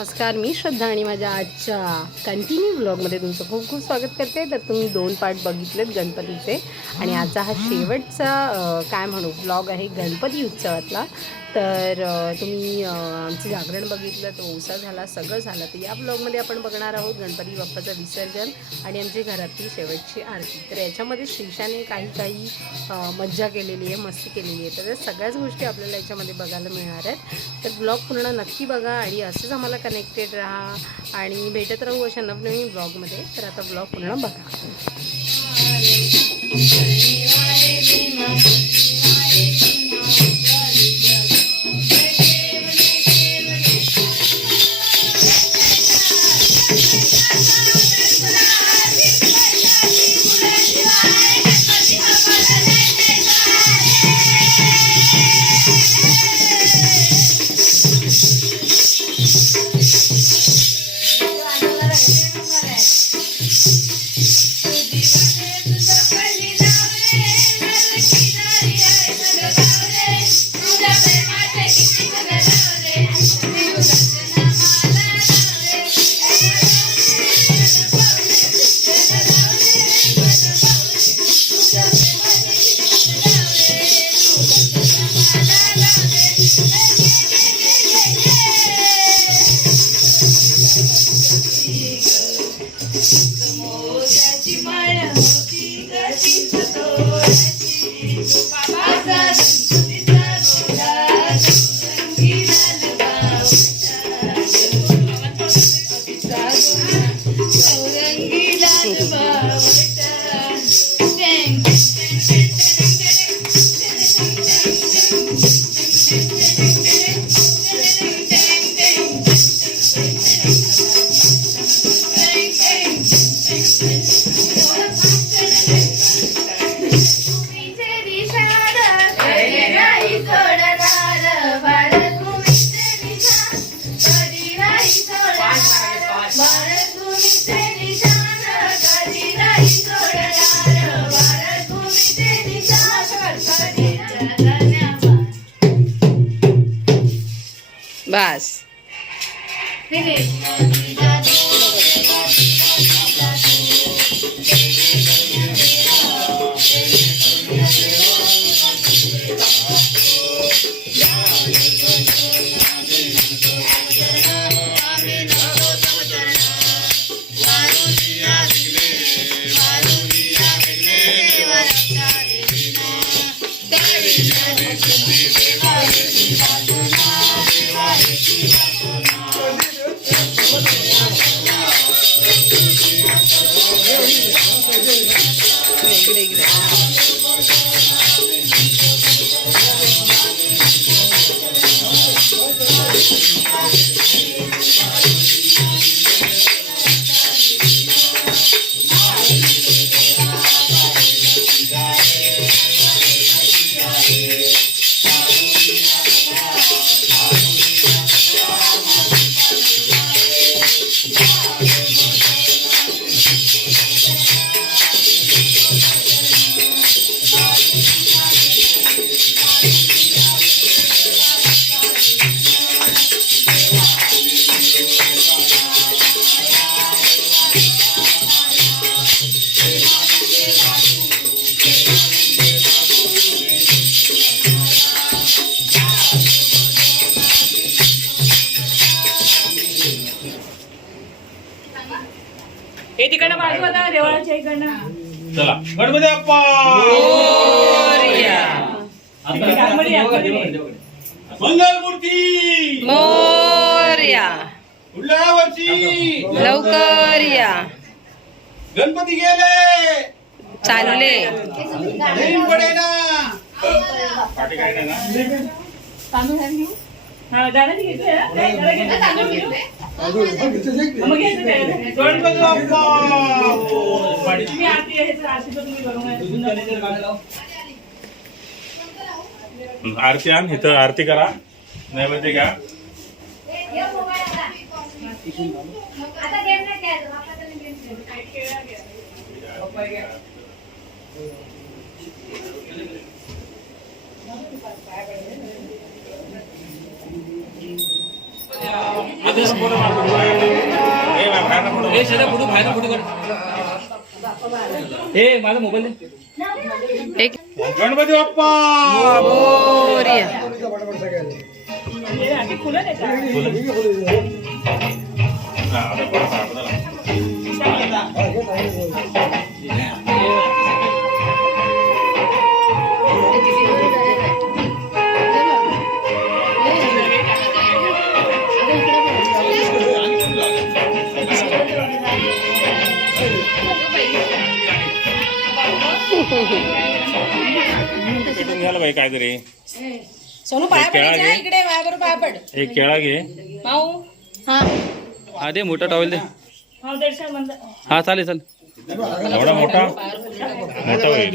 नमस्कार, मी श्रद्धा आणि माझ्या आजच्या कंटिन्यू व्लॉगमध्ये तुमचं खूप खूप स्वागत करते. तर तुम्ही 2 पार्ट बघितलेत गणपतीचे आणि आजचा हा शेवटचा काय म्हणू व्लॉग आहे गणपती उत्सवातला. तर तुम्ही आमचं जागरण बघितलं, तो ओसा झाला, सगळं झालं. तर या व्लॉगमध्ये आपण बघणार आहोत गणपती बाप्पाचं विसर्जन आणि आमच्या घरातली शेवटची आरती. तर याच्यामध्ये श्रीशाने काही मज्जा केलेली आहे, मस्ती केलेली आहे. तर त्या सगळ्याच गोष्टी आपल्याला याच्यामध्ये बघायला मिळणार आहेत. तर ब्लॉग पूर्ण नक्की बघा आणि असंच आम्हाला कनेक्टेड राहा आणि भेटत राहू अशा नवनवीन ब्लॉगमध्ये. तर आता ब्लॉग पूर्ण बघा. बस हे तिकडनं बाजू आता देवळाच्या इकडनं. चला गणपती बाप्पा मंगलमूर्ती मोरया, पुढल्या वर्षी लवकर या, गणपती गेले चालले नवीन पडे ना पाठी काय नाही ना. तांदूळ घ्या घेऊ. हा दादा घेतले तांदूळ घेऊ. मग घ्यायचं काय? गणपती बाप्पा मी आरती आहे तर आरतीचं तुम्ही बघून आरती आण इथं आरती करा नैवेद्य घ्या. माझा मोबाईल एक गणपती बाप्पा मोरया. फुलं नाही का? घ्यायला बाई काहीतरी सोनू पाया पडायच्या इकडे माझ्याबरोबर पाया पड. एक केळा घे. माऊ हा दे मोठा टॉवेल दे. हा दर्शन म्हणलं. हा चालेल चालेल. एवढा मोठा मोठा होईल.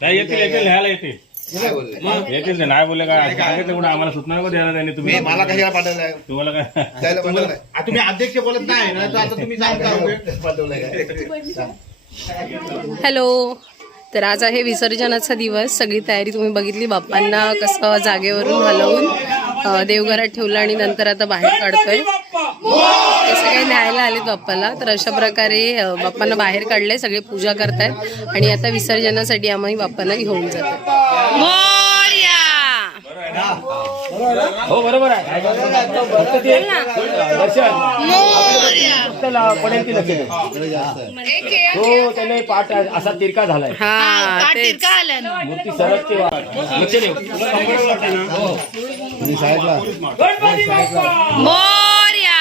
नाही येतील येतील लिहायला येतील येतील ते नाही बोलले काय सांगितलं कुठं आम्हाला सूचना द्यायला त्यांनी तुम्ही मला कशाला पाठवलंय तुम्हाला काय त्याला पाठवलंय. तुम्ही अध्यक्ष बोलत नाही ना तर आता तुम्ही सांगता पाठवलंय. हॅलो. तर आज आहे विसर्जनाचा दिवस. सगळी तयारी तुम्ही बघितली. बाप्पांना कसं जागेवरून हलवून देवघरात ठेवलं आणि नंतर आता बाहेर काढतोय. ते सगळे न्यायला आलेत बाप्पाला. तर अशा प्रकारे बाप्पांना बाहेर काढले. सगळे पूजा करतायत आणि आता विसर्जनासाठी आम्ही बाप्पांना घेऊन जातो. मोरया. हो बरोबर आहे. फक्त ते पडेल की लक्ष हो त्याने पाठ असा तिरका झालाय. हा तेच. मूर्ती सरकते लक्ष देऊ. गणपती बाप्पा. मोरया.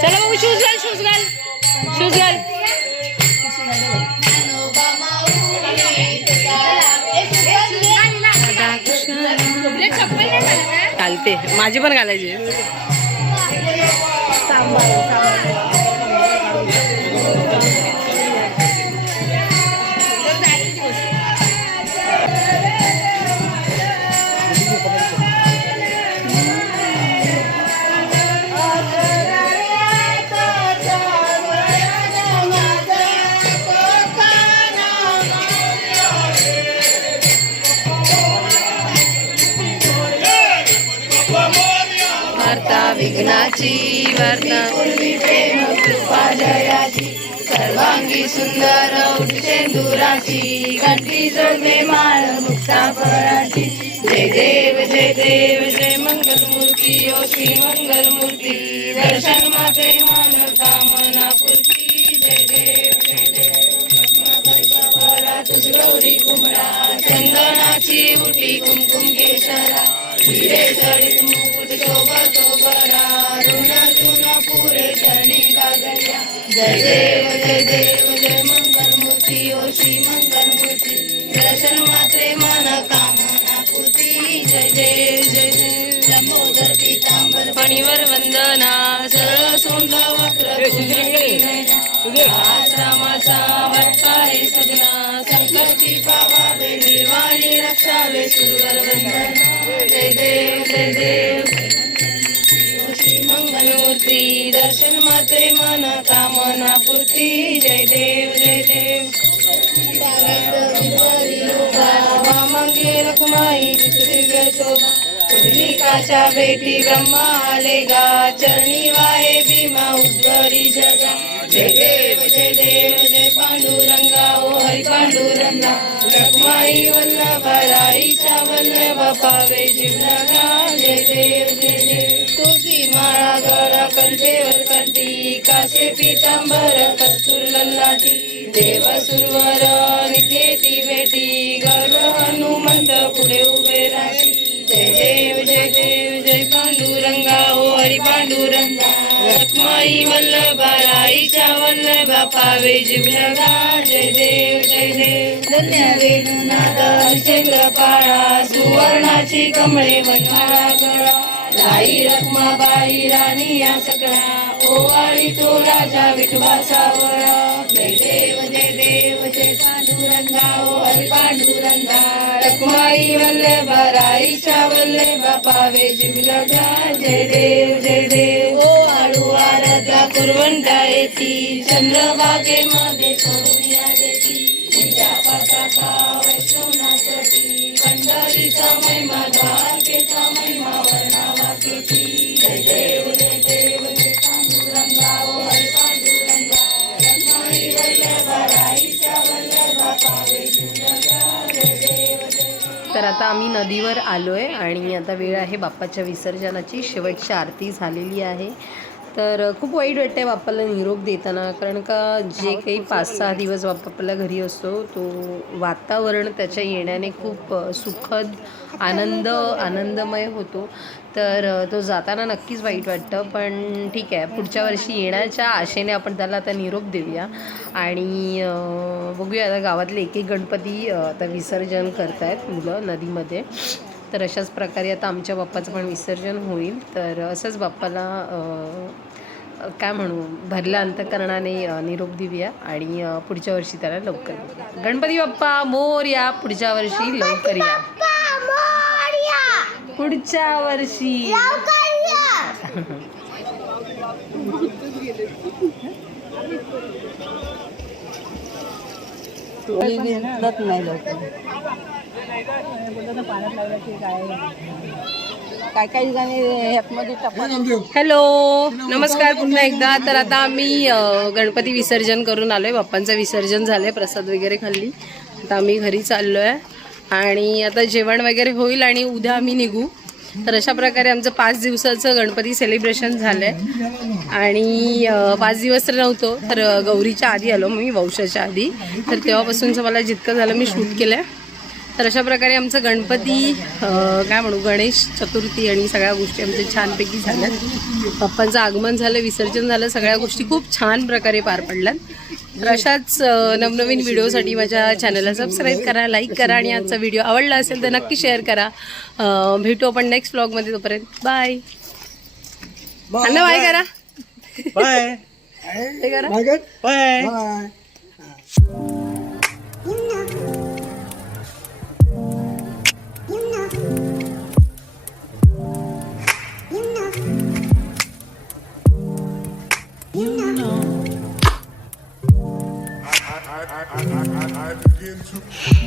चला बाबू शूज घाल शूज घाल शूज घाल. घालते माझी पण घालायची. वार्ता विघ्नाची वार्ता कृपा जयाची सर्वांगी सुंदर उठसेंदुराची घंटी जोडणे माळ मुक्ता फळाची. जय देव जय मंगलमूर्ती ओ श्री मंगलमूर्ती दर्शन माते मान कामना पूर्ती. जय देव तुझ गौरी कुमरा चंदनाची उटी कुमकुम केशरा हिरे जडित मुकुट शोभतो बरा ऋण ऋण पुरे चरणी कागल्या. जय देव जय मंगलमूर्ती ओ श्री मंगलमूर्ती दर्शन मात्रे मन कामना पूर्ती. जय देव लंबोदर पीतांबर फणीवर वंदना सरळ सोंड वक्र आश्रमाचा वट्टारे सजना संकटी पावावे निर्वाणी रक्षावे सुरवर वंदना. जय देव श्री मंगलमूर्ती दर्शन मात्रे मन कामना पूर्ती. जय देव वामंगे रखुमाई दिव्य शोभा कुंडलिकाच्या भेटी ब्रह्मा आले गा चरणी वाहे भीमा उद्गरी जगा. जय देव जय पांडुरंगा ओ हरी पांडुरंगा रखुमाई वल्लभाईच्या वल्लभ पावे जीवनागा. जय देव तुझी माळा गळा कंठेवर कंठी कासे पीतांबर कस्तूर ललाटी देव सुरवर नित्ये ती भेटी गरुड हनुमंत पुढे उभे राशी. जय देव जय पांडुरंगा ओ हरी पांडुरंगा रखुमाई वल्लभाईच्या वल्लभ पावे जीवलगा. जय देव धन्य वेणुनाद हरिश्चंद्र पाळा सुवर्णाची कमळे वनमाळा गळा लाई रखुमाबाई राणी या सकळा ओवाळी तो राजा विठोबा सावळा. जय देव जय पांडुरंगा ओ हरी पांडुरंगा रखुमाई वल्लभाईच्या वल्लभ पावे जीवलगा. जय देव ओ आळू आराध्या कुरवंटा येती चंद्रभागेमध्ये सोडून या देती. वैष्णवनाथी तर आता आम्ही नदीवर आलो आहे आणि आता वेळ आहे बाप्पाच्या विसर्जनाची. शेवटची आरती झालेली आहे. तर खूप वाईट वाटतं आहे बाप्पाला निरोप देताना, कारण का जे काही 5-6 दिवस बाप्पा आपल्या घरी असतो तो वातावरण त्याच्या येण्याने खूप सुखद आनंदमय होतो. तर तो जाताना नक्कीच वाईट वाटतं, पण ठीक आहे, पुढच्या वर्षी येण्याच्या आशेने आपण त्याला आता निरोप देऊया आणि बघूया. आता गावातले एक गणपती आता विसर्जन करत आहेत मुलं नदीमध्ये. तर अशाच प्रकारे आता आमच्या बाप्पाचं पण विसर्जन होईल. तर असंच बाप्पाला काय म्हणू, भरल्या अंतःकरणाने निरोप देऊया आणि पुढच्या वर्षी त्याला लवकर येऊया. गणपती बाप्पा मोरया, पुढच्या वर्षी लवकर या. पुढच्या वर्षी काय ठिकाणी ह्यामध्ये हॅलो, नमस्कार पुन्हा एकदा. तर आता आम्ही गणपती विसर्जन करून आलो आहे. बाप्पांचं विसर्जन झालं आहे, प्रसाद वगैरे खाल्ली. आता आम्ही घरी चाललो आहे आणि आता जेवण वगैरे होईल आणि उद्या आम्ही निघू. तर अशा प्रकारे आमचं 5 दिवसाचं गणपती सेलिब्रेशन झालं आहे आणि 5 दिवस तर नव्हतो, तर गौरीच्या आधी आलो मी, वौशाच्या आधी. तर तेव्हापासूनचं मला जितकं झालं मी शूट केलं आहे. तर अशा प्रकारे आमचं गणपती काय म्हणू, गणेश चतुर्थी आणि सगळ्या गोष्टी आमच्या छानपैकी झाल्यात. बाप्पांचं आगमन झालं, विसर्जन झालं, सगळ्या गोष्टी खूप छान प्रकारे पार पडल्यात. तर अशाच नवनवीन व्हिडिओसाठी माझ्या चॅनलला सबस्क्राईब करा, लाईक करा आणि आजचा व्हिडिओ आवडला असेल तर नक्की शेअर करा. भेटू आपण नेक्स्ट व्लॉगमध्ये. तोपर्यंत बाय. अण्णा बाय करा. बाय ते करा. बाय. I begin to